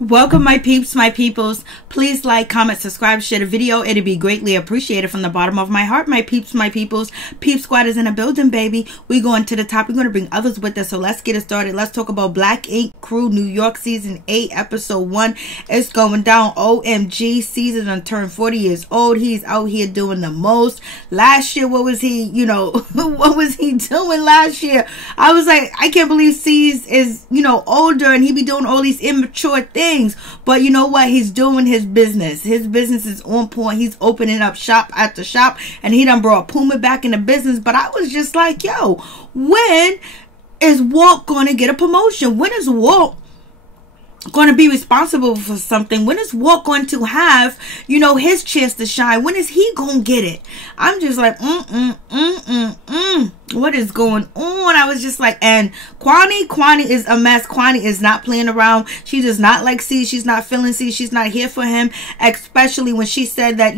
Welcome my peeps, my peoples. Please like, comment, subscribe, share the video. It'd be greatly appreciated from the bottom of my heart, my peeps, my peoples. Peep Squad is in a building, baby. We going to the top. We're going to bring others with us. So let's get it started. Let's talk about Black Ink Crew New York Season 8, Episode 1. It's going down. OMG. Caesar done turned 40 years old. He's out here doing the most. Last year, what was he, what was he doing last year? I was like, I can't believe Caesar is, older and he be doing all these immature things. But you know what? He's doing his business. His business is on point. He's opening up shop after shop, and he done brought Puma back into business. But I was just like, yo, when is Walt going to get a promotion? When is Walt going to be responsible for something? When is Walt going to have, his chance to shine? When is he going to get it? I'm just like, what is going on? I was just like, and Kwani is a mess. Kwani is not playing around. She does not like C. She's not feeling C. She's not here for him, especially when she said that,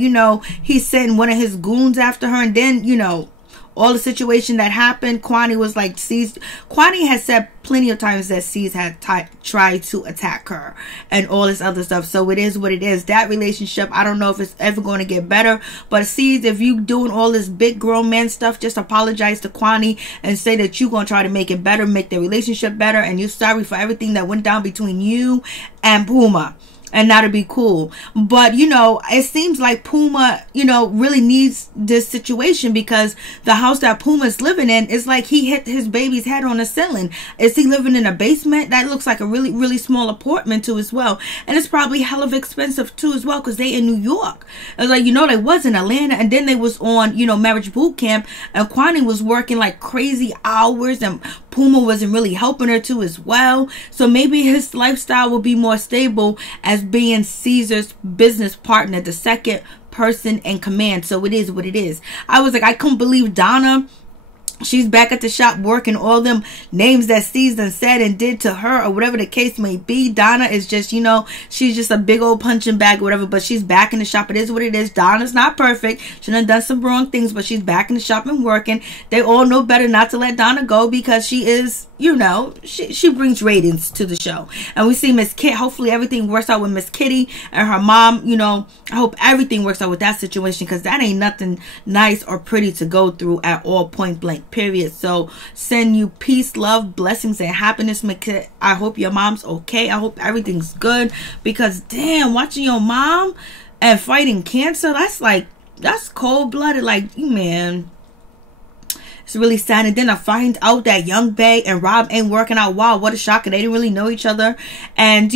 he's sending one of his goons after her. And then, all the situation that happened, Kwani was like, Kwani has said plenty of times that C's had tried to attack her and all this other stuff. So it is what it is. That relationship, I don't know if it's ever going to get better. But C's, if you doing all this big grown man stuff, just apologize to Kwani and say that you're going to try to make it better, make the relationship better, and you're sorry for everything that went down between you and Puma. And that'll be cool. But, it seems like Puma, really needs this situation, because the house that Puma's living in is like he hit his baby's head on the ceiling. Is he living in a basement? That looks like a really, really small apartment too as well. And it's probably hell of expensive too as well, because they in New York. It's like, they was in Atlanta, and then they was on, marriage boot camp, and Kwani was working like crazy hours, and Puma wasn't really helping her too as well. So maybe his lifestyle will be more stable as being Caesar's business partner, the second person in command. So it is what it is. I was like, I couldn't believe Donna. She's back at the shop working all them names that Caesar said and did to her, or whatever the case may be. Donna is just, she's just a big old punching bag or whatever, but she's back in the shop. It is what it is. Donna's not perfect. She done some wrong things, but she's back in the shop and working. They all know better not to let Donna go, because she is, she brings ratings to the show. And we see Miss Kitty. Hopefully everything works out with Miss Kitty and her mom. I hope everything works out with that situation, because that ain't nothing nice or pretty to go through at all, point blank, period. So send you peace, love, blessings, and happiness, Miss Kitty. I hope your mom's okay. I hope everything's good, because damn, watching your mom and fighting cancer, that's cold-blooded. Like, man, it's really sad. And then I find out that Young Bae and Rob ain't working out. Wow, what a shocker. They didn't really know each other. And,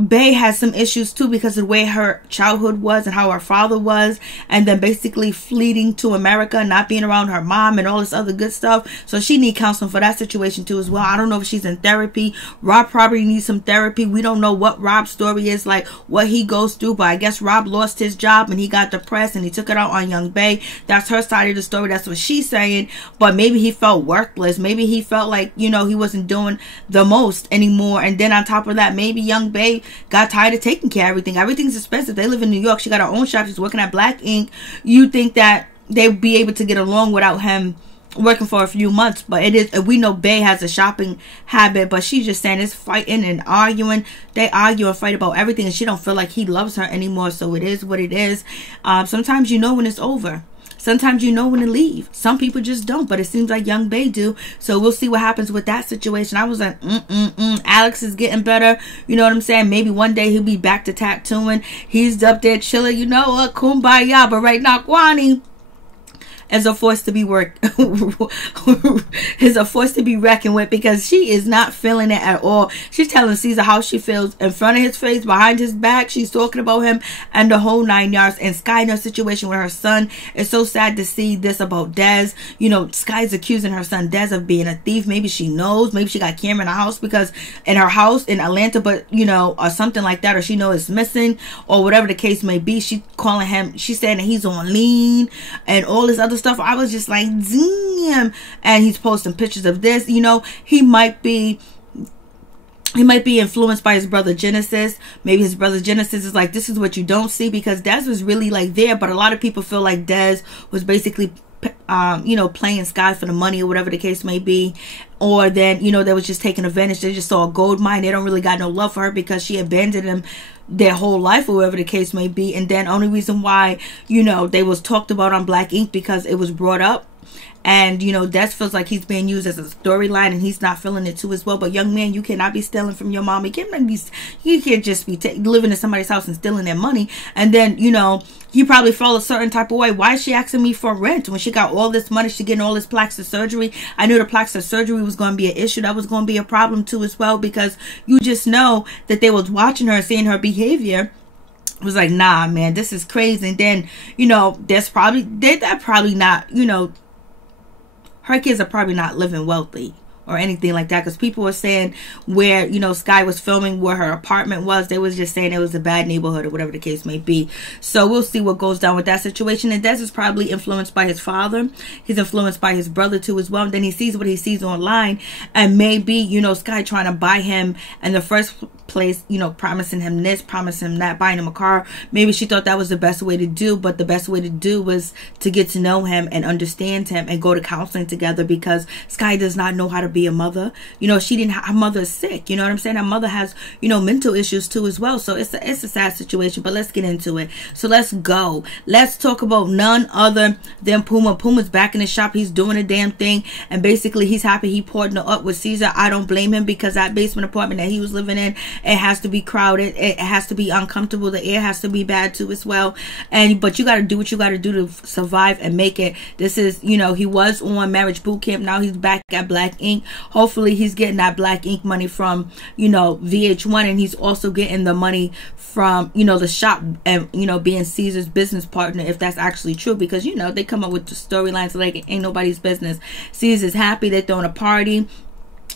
Bae has some issues too, because of the way her childhood was and how her father was, and then basically fleeing to America, not being around her mom and all this other good stuff. So she needs counseling for that situation too as well. I don't know if she's in therapy. Rob probably needs some therapy. We don't know what Rob's story is, like what he goes through, but I guess Rob lost his job and he got depressed and he took it out on Young Bae. That's her side of the story. That's what she's saying. But maybe he felt worthless. Maybe he felt like, he wasn't doing the most anymore. And then on top of that, maybe Young Bae got tired of taking care of everything. Everything's expensive. They live in New York. She got her own shop. She's working at Black Ink. You think that they'd be able to get along without him working for a few months. But it is, we know Bae has a shopping habit, but she's just saying it's fighting and arguing. They argue and fight about everything, and she don't feel like he loves her anymore. So it is what it is. Sometimes when it's over. Sometimes when to leave. Some people just don't, but it seems like Young Bae do. So we'll see what happens with that situation. I was like, Alex is getting better. You know what I'm saying? Maybe one day he'll be back to tattooing. He's up there chilling, kumbaya. But right now, Kwani is a force to be reckoned with, because she is not feeling it at all. She's telling Caesar how she feels in front of his face, behind his back. She's talking about him and the whole 9 yards. And Sky in her situation with her son, it's so sad to see this about Dez. Sky's accusing her son Dez of being a thief. Maybe she knows. Maybe she got camera in her house, because in her house in Atlanta, but or something like that, or she knows it's missing, or whatever the case may be. She calling him. She's saying that he's on lean and all this other stuff. I was just like, damn. And he's posting pictures of this. He might be influenced by his brother Genesis. Maybe his brother Genesis is like, this is what you don't see, because Dez was really like there, but a lot of people feel like Dez was basically you know, playing Sky for the money or whatever the case may be. Or then, you know, they was just taking advantage. They just saw a gold mine. They don't really got no love for her because she abandoned them their whole life or whatever the case may be. And then only reason why, you know, they was talked about on Black Ink because it was brought up. And, you know, Des feels like he's being used as a storyline and he's not feeling it too as well. But young man, you cannot be stealing from your mom. You can't just be living in somebody's house and stealing their money. And then, you know, you probably felt a certain type of way. Why is she asking me for rent when she got all this money? She getting all this plastic surgery. I knew the plastic surgery was going to be an issue. That was going to be a problem too as well, because you just know that they was watching her and seeing her behavior. It was like, nah, man, this is crazy. And then, you know, they're probably not, you know, her kids are probably not living wealthy or anything like that, because people were saying where, you know, Sky was filming where her apartment was, they was just saying it was a bad neighborhood or whatever the case may be. So we'll see what goes down with that situation. And Des is probably influenced by his father. He's influenced by his brother too as well. And then he sees what he sees online, and maybe, you know, Sky trying to buy him in the first place, you know, promising him this, promising him that, buying him a car. Maybe she thought that was the best way to do, but the best way to do was to get to know him and understand him and go to counseling together, because Sky does not know how to be a mother. You know, her mother is sick. You know what I'm saying? Her mother has, you know, mental issues too as well. So it's a sad situation, but let's get into it. So let's go. Let's talk about none other than Puma. Puma's back in the shop. He's doing a damn thing. And basically he's happy he partnered up with Caesar. I don't blame him, because that basement apartment that he was living in, it has to be crowded. It has to be uncomfortable. The air has to be bad too as well. But you got to do what you got to do to survive and make it. This is, you know, he was on Marriage Boot Camp. Now he's back at Black Ink. Hopefully he's getting that Black Ink money from, you know, VH1, and he's also getting the money from, you know, the shop, and, you know, being Caesar's business partner, if that's actually true, because, you know, they come up with the storylines like it ain't nobody's business. Caesar's happy. They're throwing a party,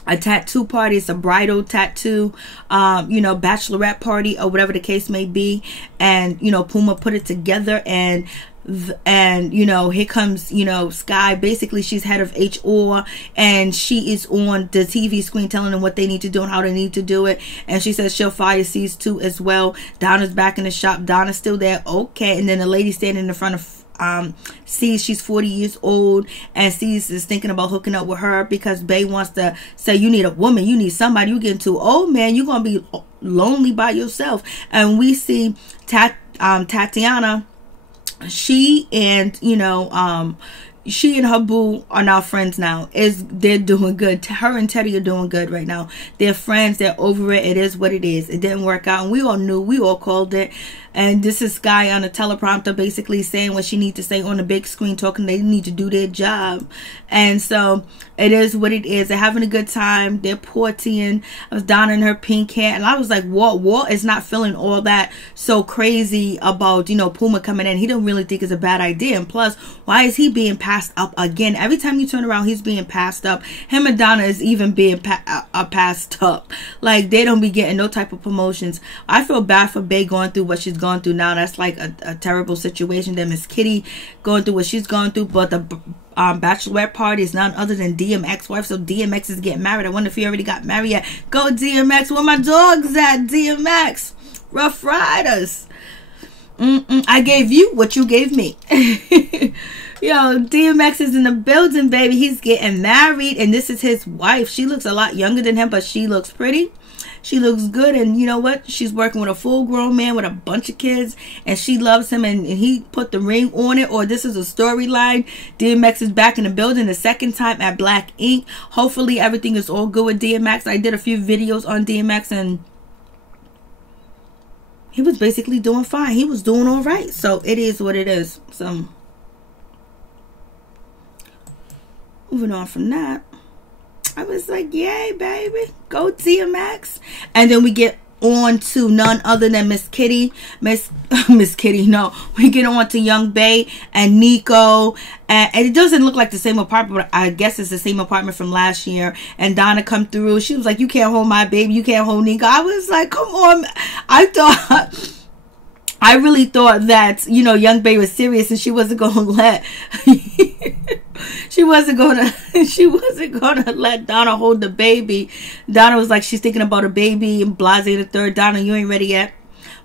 a tattoo party. It's a bridal tattoo, you know, bachelorette party or whatever the case may be. And, you know, Puma put it together, and you know, here comes, you know, Sky. Basically she's head of HR, and she is on the TV screen telling them what they need to do and how they need to do it. And she says she'll fire C's too as well. Donna's back in the shop. Donna's still there. Okay. And then the lady standing in front of C's, she's 40 years old, and C's is thinking about hooking up with her because Bay wants to say, you need a woman, you need somebody. You getting too old, man, you're gonna be lonely by yourself. And we see Tatiana, she and, you know, she and her boo are now friends now. They're doing good. Her and Teddy are doing good right now. They're friends. They're over it. It is what it is. It didn't work out, and we all knew. We all called it. And this is Sky on a teleprompter basically saying what she needs to say on the big screen, talking they need to do their job. And so it is what it is. They're having a good time. They're partying. I was Donna in her pink hair, and I was like, Walt is not feeling all that so crazy about, you know, Puma coming in. He don't really think it's a bad idea. And plus, why is he being passed up again? Every time you turn around, he's being passed up. Him and Donna is even being passed up. Like, they don't be getting no type of promotions. I feel bad for Bay going through what she's going through now. That's like a terrible situation. Then Miss Kitty going through what she's going through. But the bachelorette party is none other than DMX wife. So DMX is getting married. I wonder if he already got married yet. Go DMX. Where my dogs at? DMX. Rough Riders. I gave you what you gave me. Yo, DMX is in the building, baby. He's getting married, and this is his wife. She looks a lot younger than him, but she looks pretty. She looks good, and you know what? She's working with a full-grown man with a bunch of kids, and she loves him, and he put the ring on it, or this is a storyline. DMX is back in the building the second time at Black Ink. Hopefully, everything is all good with DMX. I did a few videos on DMX, and he was basically doing fine. He was doing all right, so it is what it is. So, moving on from that, I was like, yay, baby. Go DMX. And then we get on to none other than Miss Kitty. Miss Kitty, no. We get on to Young Bay and Nico. And it doesn't look like the same apartment, but I guess it's the same apartment from last year. And Donna come through. She was like, you can't hold my baby. You can't hold Nico. I was like, come on. I really thought that, you know, Young Bay was serious and she wasn't going to let she wasn't going to let Donna hold the baby. Donna was like, she's thinking about a baby, and Blase the third. Donna, you ain't ready yet.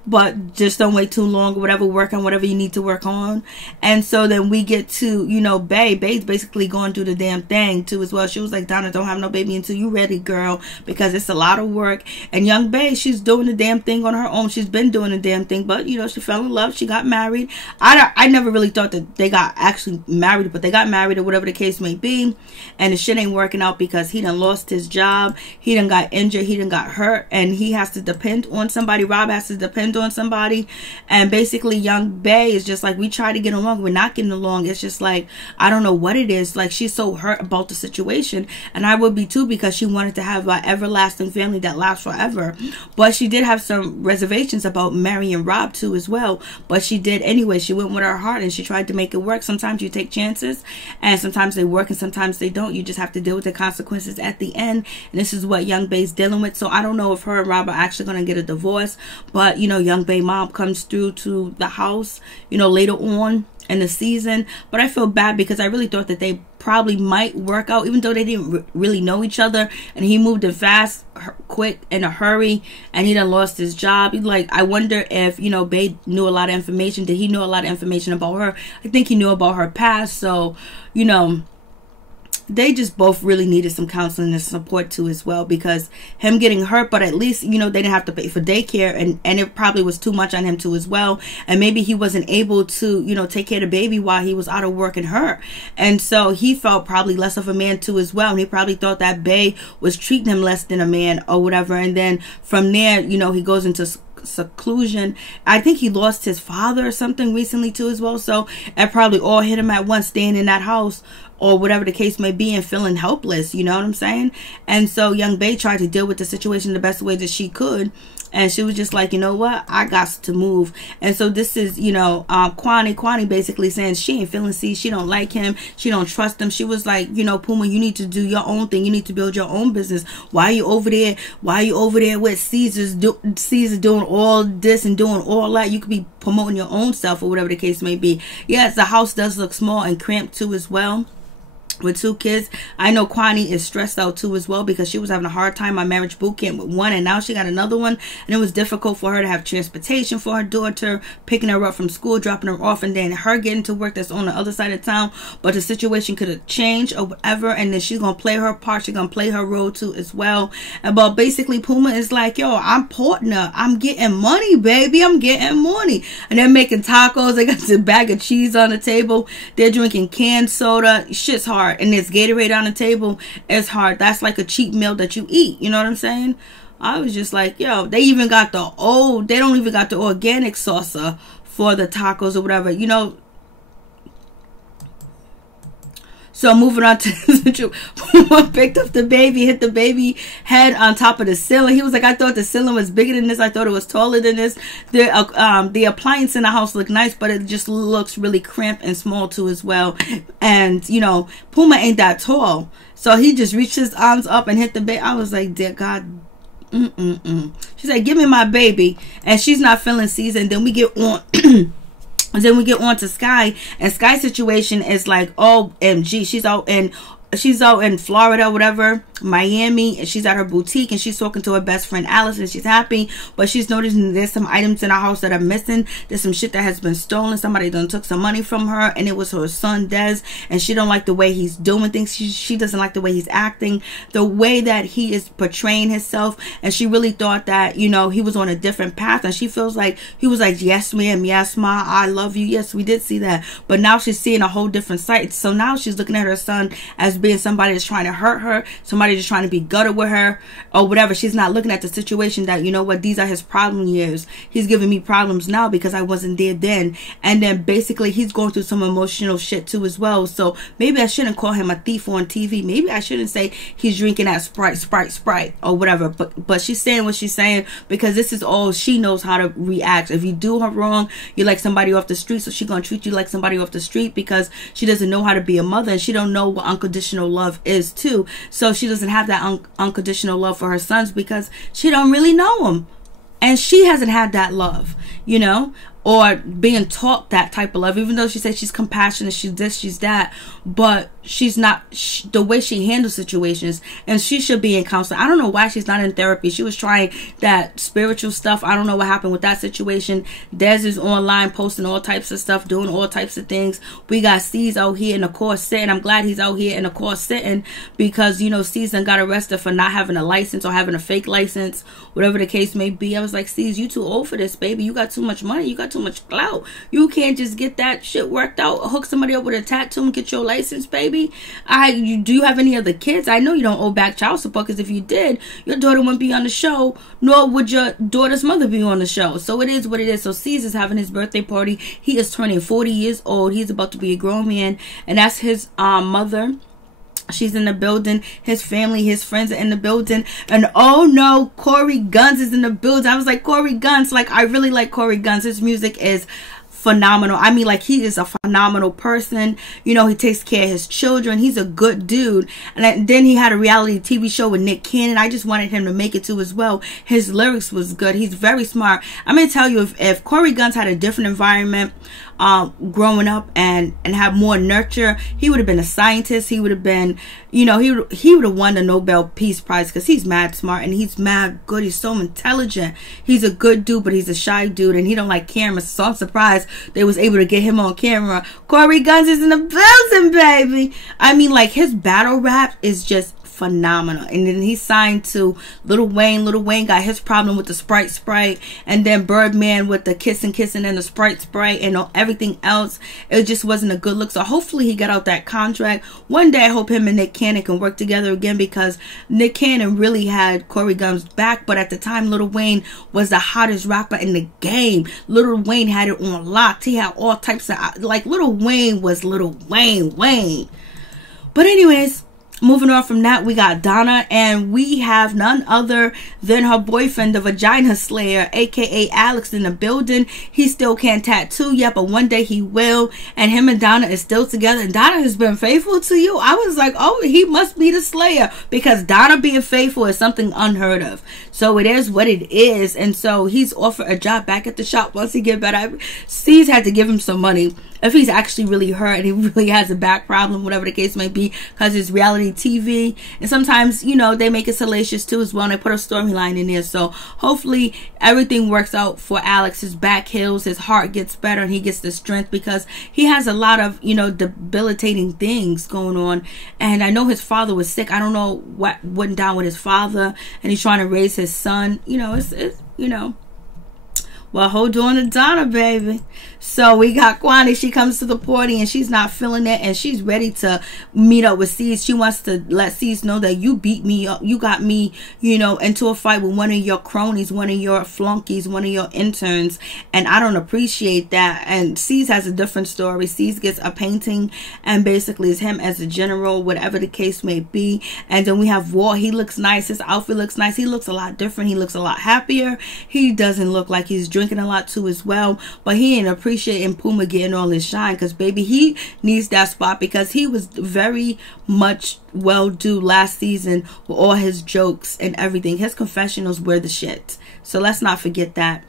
but just don't wait too long or whatever. Work on whatever you need to work on. And so then we get to, you know, Bay's basically going through the damn thing too as well. She was like, Donna, don't have no baby until you ready, girl, because it's a lot of work. And young Bay, she's doing the damn thing on her own. She's been doing the damn thing, but you know, she fell in love. She got married. I never really thought that they got actually married, but they got married or whatever the case may be. And the shit ain't working out because he done lost his job. He done got injured. He done got hurt, and he has to depend on somebody. Rob has to depend on somebody. And basically young Bay is just like, we try to get along, we're not getting along. It's just like, I don't know what it is. Like, she's so hurt about the situation, and I would be too, because she wanted to have an everlasting family that lasts forever. But she did have some reservations about marrying Rob too as well, but she did anyway. She went with her heart and she tried to make it work. Sometimes you take chances and sometimes they work and sometimes they don't. You just have to deal with the consequences at the end, and this is what young Bay's dealing with. So I don't know if her and Rob are actually going to get a divorce, but you know, young Bay mom comes through to the house, you know, later on in the season. But I feel bad because I really thought that they probably might work out, even though they didn't really know each other, and he moved in fast, quick, in a hurry, and he done lost his job. Like, I wonder if, you know, Babe knew a lot of information. Did he know a lot of information about her? I think he knew about her past. So, you know, they just both really needed some counseling and support too as well, because him getting hurt, but at least, you know, they didn't have to pay for daycare, and it probably was too much on him too as well. And maybe he wasn't able to, you know, take care of the baby while he was out of work and hurt, and so he felt probably less of a man too as well, and he probably thought that Bay was treating him less than a man or whatever. And then from there, you know, he goes into seclusion. I think he lost his father or something recently too as well, so it probably all hit him at once, staying in that house or whatever the case may be and feeling helpless, you know what I'm saying? And so young Bay tried to deal with the situation the best way that she could, and she was just like, you know what, I got to move. And so this is, you know, Kwani basically saying she ain't feeling C, she don't like him, she don't trust him. She was like, you know, Puma, you need to do your own thing, you need to build your own business. Why are you over there with Caesar doing all this and doing all that? You could be promoting your own self or whatever the case may be. Yes, the house does look small and cramped too as well, with 2 kids. I know Kwani is stressed out too as well, because she was having a hard time on marriage boot camp with one, and now she got another one, and it was difficult for her to have transportation for her daughter, picking her up from school, dropping her off, and then her getting to work that's on the other side of town. But the situation could have changed or whatever, and then she's gonna play her part, she's gonna play her role too as well. And but basically Puma is like, yo, I'm partner, I'm getting money, baby, I'm getting money. And they're making tacos, they got the bag of cheese on the table, they're drinking canned soda. Shit's hard. And there's Gatorade on the table. It's hard. That's like a cheap meal that you eat. You know what I'm saying? I was just like, yo, they even got they don't even got the organic salsa for the tacos or whatever, you know. So moving on to Puma picked up the baby, hit the baby head on top of the ceiling. He was like, I thought the ceiling was bigger than this. I thought it was taller than this. The appliance in the house look nice, but it just looks really cramped and small too as well. And, you know, Puma ain't that tall. So he just reached his arms up and hit the baby. I was like, dear God. She said, give me my baby. And she's not feeling Caesar. And then we get on... And then we get on to Sky, and Sky's situation is like, OMG, she's out in Florida or whatever, Miami, and she's at her boutique, and she's talking to her best friend Alice, and she's happy, but she's noticing there's some items in her house that are missing. There's some shit that has been stolen. Somebody done took some money from her, and it was her son Des, and she don't like the way he's doing things. She doesn't like the way he's acting, the way that he is portraying himself, and she really thought that, you know, he was on a different path, and she feels like he was like, yes ma'am, yes ma, I love you. Yes, we did see that, but now she's seeing a whole different side. So now she's looking at her son as being somebody that's trying to hurt her, somebody just trying to be gutted with her or whatever. She's not looking at the situation that, you know what, these are his problem years. He's giving me problems now because I wasn't there then. And then basically he's going through some emotional shit too as well. So maybe I shouldn't call him a thief on TV. Maybe I shouldn't say he's drinking that Sprite or whatever. But she's saying what she's saying because this is all she knows how to react. If you do her wrong, you're like somebody off the street, so she's gonna treat you like somebody off the street because she doesn't know how to be a mother, and she don't know what unconditional love is too. So she doesn't have that unconditional love for her sons because she don't really know them, and she hasn't had that love, you know. or being taught that type of love, even though she says she's compassionate, she's this, she's that, but she's not, the way she handles situations, and she should be in counseling. I don't know why she's not in therapy. She was trying that spiritual stuff. I don't know what happened with that situation. Des is online posting all types of stuff, doing all types of things. We got C's out here in the court sitting. I'm glad he's out here in the court sitting, because, you know, C's done got arrested for not having a license or having a fake license, whatever the case may be. I was like, C's, you too old for this, baby. You got too much money. You got too much clout. You can't just get that shit worked out, hook somebody up with a tattoo and get your license, baby. Do you have any other kids? I know you don't owe back child support, because if you did, your daughter wouldn't be on the show, nor would your daughter's mother be on the show. So it is what it is. So C's is having his birthday party. He is turning 40 years old. He's about to be a grown man, and that's his mother. She's in the building. His family, his friends are in the building. And oh no, Corey Guns is in the building. I was like, Corey Guns, like, I really like Corey Guns. His music is phenomenal. I mean, like, he is a phenomenal person. You know, he takes care of his children. He's a good dude. And then he had a reality TV show with Nick Cannon. I just wanted him to make it too as well. His lyrics was good. He's very smart. I'm gonna tell you, if Corey Guns had a different environment growing up and have more nurture, he would have been a scientist. He would have been, you know, he would have won the Nobel Peace Prize, because he's mad smart and he's mad good. He's so intelligent. He's a good dude, but he's a shy dude and he don't like cameras. So I'm surprised they was able to get him on camera. Corey Guns is in the building, baby. I mean, like, his battle rap is just phenomenal. And then he signed to Lil Wayne. Lil Wayne got his problem with the Sprite, and then Birdman with the kissing and the Sprite, and everything else. It just wasn't a good look. So hopefully he got out that contract. One day I hope him and Nick Cannon can work together again, because Nick Cannon really had Corey Guns back, but at the time Lil Wayne was the hottest rapper in the game. Lil Wayne had it on lock. He had all types of, like, Lil Wayne was Lil Wayne. But anyways, moving on from that, we got Donna, and we have none other than her boyfriend, the Vagina Slayer, aka Alex, in the building. He still can't tattoo yet, but one day he will, and him and Donna is still together. And Donna has been faithful to you. I was like, oh, he must be the Slayer, because Donna being faithful is something unheard of. So it is what it is. And so he's offered a job back at the shop once he get better. C's had to give him some money if he's actually really hurt and he really has a back problem, whatever the case may be, because it's reality TV. And sometimes, you know, they make it salacious too as well, and they put a storyline in there. So hopefully everything works out for Alex. His back heals, his heart gets better, and he gets the strength, because he has a lot of, you know, debilitating things going on. And I know his father was sick. I don't know what went down with his father, and he's trying to raise his son. You know, it's you know. Well, hold on to Donna, baby. So we got Kwani. She comes to the party and she's not feeling it, and she's ready to meet up with C's. She wants to let C's know that you beat me up. You got me, you know, into a fight with one of your cronies, one of your flunkies, one of your interns, and I don't appreciate that. And C's has a different story. C's gets a painting, and basically it's him as a general, whatever the case may be. And then we have Walt. He looks nice. His outfit looks nice. He looks a lot different. He looks a lot happier. He doesn't look like he's drinking a lot too as well, but he ain't appreciating Puma getting all his shine, because baby, he needs that spot, because he was very much well due last season with all his jokes and everything. His confessionals were the shit, so let's not forget that.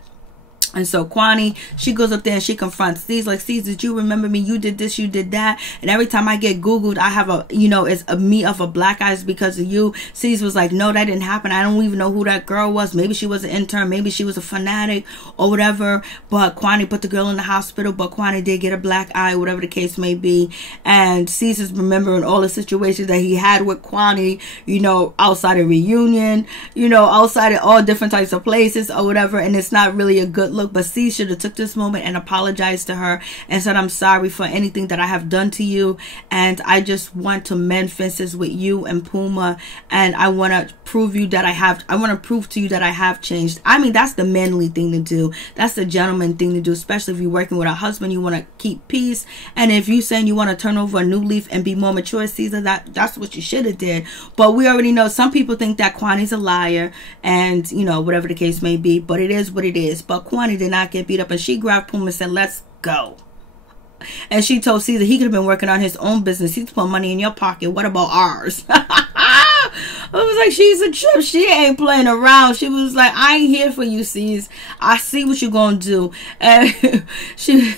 And so Kwani, she goes up there and she confronts C's, like, C's, did you remember me? You did this, you did that. And every time I get Googled, I have a, you know, it's a me of a black eyes because of you. C's was like, no, that didn't happen. I don't even know who that girl was. Maybe she was an intern. Maybe she was a fanatic or whatever. But Kwani put the girl in the hospital. But Kwani did get a black eye, whatever the case may be. And C's is remembering all the situations that he had with Kwani, you know, outside of reunion, you know, outside of all different types of places or whatever. And it's not really a good look. But C should have took this moment and apologized to her and said, I'm sorry for anything that I have done to you, and I just want to mend fences with you and Puma, and I want to prove to you that I have changed. I mean, that's the manly thing to do. That's the gentleman thing to do, especially if you're working with a husband. You want to keep peace, and if you saying you want to turn over a new leaf and be more mature, Caesar, that's what you should have did. But we already know some people think that Kwani's a liar, and you know, whatever the case may be, but it is what it is. But Kwani did not get beat up, and she grabbed Puma and said, let's go. And she told Caesar he could have been working on his own business. He's put money in your pocket. What about ours? was like, she's a trip. She ain't playing around. She was like, I ain't here for you, C's. I see what you're gonna do. And she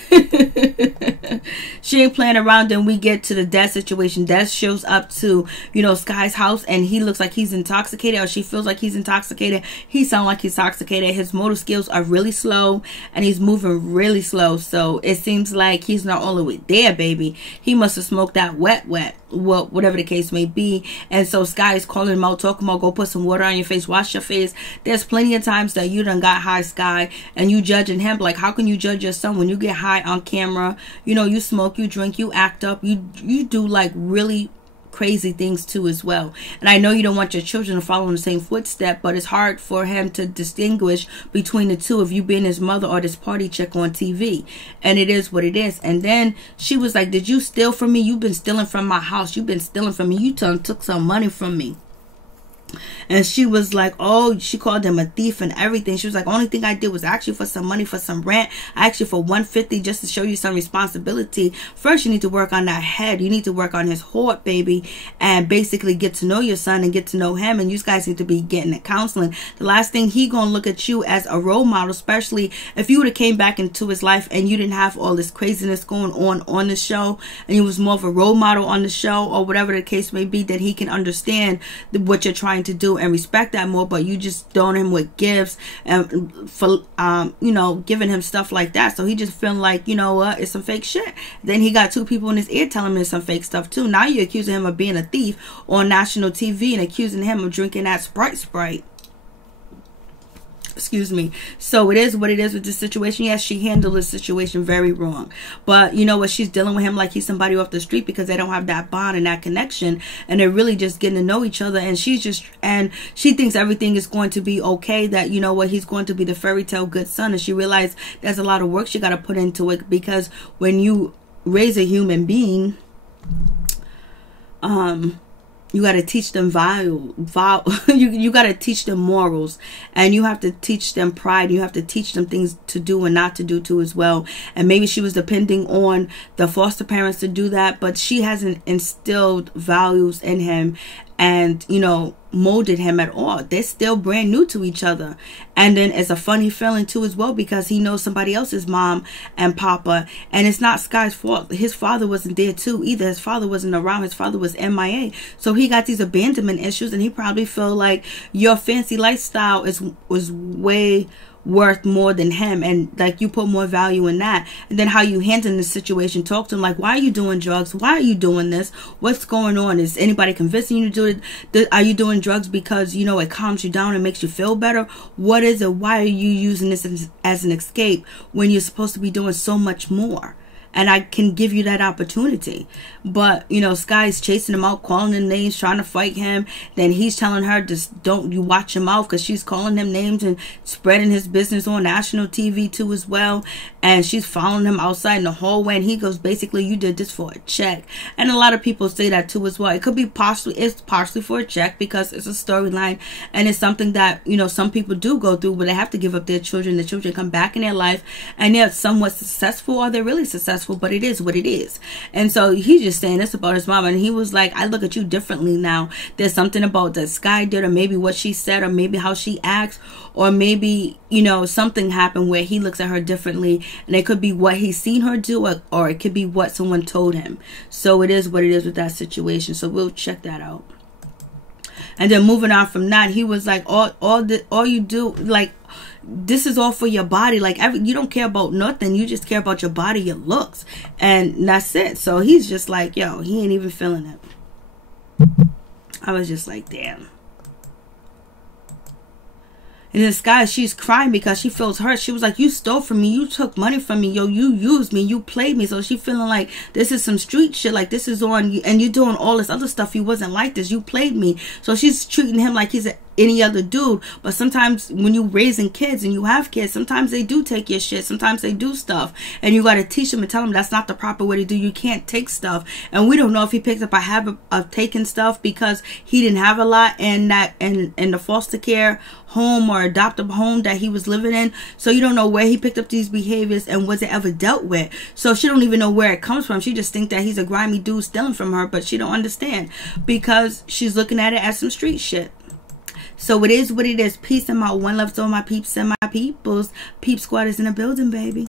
ain't playing around. Then we get to the Des situation. Des shows up to, you know, Sky's house, and he looks like he's intoxicated, or she feels like he's intoxicated. He sounds like he's intoxicated. His motor skills are really slow, and he's moving really slow. So it seems like he's not all the way there, baby. He must have smoked that wet, well, whatever the case may be. And so Sky is calling him out, talking about, go put some water on your face, wash your face. There's plenty of times that you done got high, Sky, and you judging him. Like, how can you judge your son when you get high on camera? You know, you smoke, you drink, you act up, you do like really crazy things too as well. And I know you don't want your children to follow in the same footstep, but it's hard for him to distinguish between the two of you being his mother or this party chick on TV. And it is what it is. And then she was like, did you steal from me? You've been stealing from my house. You've been stealing from me. You took some money from me. And she was like, oh, she called him a thief and everything. She was like, only thing I did was ask you for some money for some rent. I asked you for $150 just to show you some responsibility. First, you need to work on that head. You need to work on his heart, baby, and basically get to know your son and get to know him. And you guys need to be getting counseling. The last thing, he gonna look at you as a role model, especially if you would have came back into his life and you didn't have all this craziness going on the show, and you was more of a role model on the show, or whatever the case may be, that he can understand what you're trying to do and respect that more. But you just throwing him with gifts and for you know, giving him stuff like that. So he just feeling like, you know what, it's some fake shit. Then he got two people in his ear telling him it's some fake stuff too. Now you're accusing him of being a thief on national TV and accusing him of drinking that Sprite. Excuse me. So it is what it is with this situation. Yes, she handled the situation very wrong, but you know what, she's dealing with him like he's somebody off the street, because they don't have that bond and that connection, and they're really just getting to know each other. And she thinks everything is going to be okay, that, you know what, he's going to be the fairy tale good son. And she realized there's a lot of work she got to put into it, because when you raise a human being, you got to teach them you got to teach them morals, and you have to teach them pride. You have to teach them things to do and not to do too as well. And maybe she was depending on the foster parents to do that, but she hasn't instilled values in him and, you know, molded him at all. They're still brand new to each other. And then it's a funny feeling too as well, because he knows somebody else's mom and papa, and it's not Sky's fault. His father wasn't there too either. His father wasn't around. His father was MIA. So he got these abandonment issues, and he probably feel like your fancy lifestyle was way worth more than him, and like you put more value in that. And then how you handle the situation, talk to him like, why are you doing drugs? Why are you doing this? What's going on? Is anybody convincing you to do it? Are you doing drugs because, you know, it calms you down and makes you feel better? What is it? Why are you using this as an escape when you're supposed to be doing so much more? And I can give you that opportunity. But, you know, Sky's chasing him out, calling him names, trying to fight him. Then he's telling her, just don't you watch him out, because she's calling him names and spreading his business on national TV too as well. And she's following him outside in the hallway, and he goes, basically, you did this for a check. And a lot of people say that too as well. It could be it's partially for a check, because it's a storyline, and it's something that, you know, some people do go through, where they have to give up their children. The children come back in their life, and they're somewhat successful, or they're really successful. But it is what it is. And so he's just saying this about his mom, and he was like, I look at you differently now. There's something about that Sky did, or maybe what she said, or maybe how she acts, or maybe, you know, something happened where he looks at her differently, and it could be what he's seen her do, or it could be what someone told him. So it is what it is with that situation. So we'll check that out. And then moving on from that, he was like, all you do, like, this is all for your body. Like, you don't care about nothing. You just care about your body, your looks, and that's it. So he's just like, yo, he ain't even feeling it. I was just like, damn. And then Sky, she's crying because she feels hurt. She was like, you stole from me. You took money from me. Yo, you used me. You played me. So she feeling like this is some street shit. Like, this is on you. And you're doing all this other stuff. You wasn't like this. You played me. So she's treating him like he's an any other dude. But sometimes when you raising kids and you have kids, sometimes they do take your shit. Sometimes they do stuff, and you got to teach them and tell them that's not the proper way to do. You can't take stuff. And we don't know if he picked up a habit of taking stuff because he didn't have a lot in that in the foster care home or adoptive home that he was living in. So you don't know where he picked up these behaviors and was it ever dealt with. So she don't even know where it comes from. She just think that he's a grimy dude stealing from her, but she don't understand because she's looking at it as some street shit. So it is what it is. Peace and my one love to all my peeps and my peoples. Peep Squad is in the building, baby.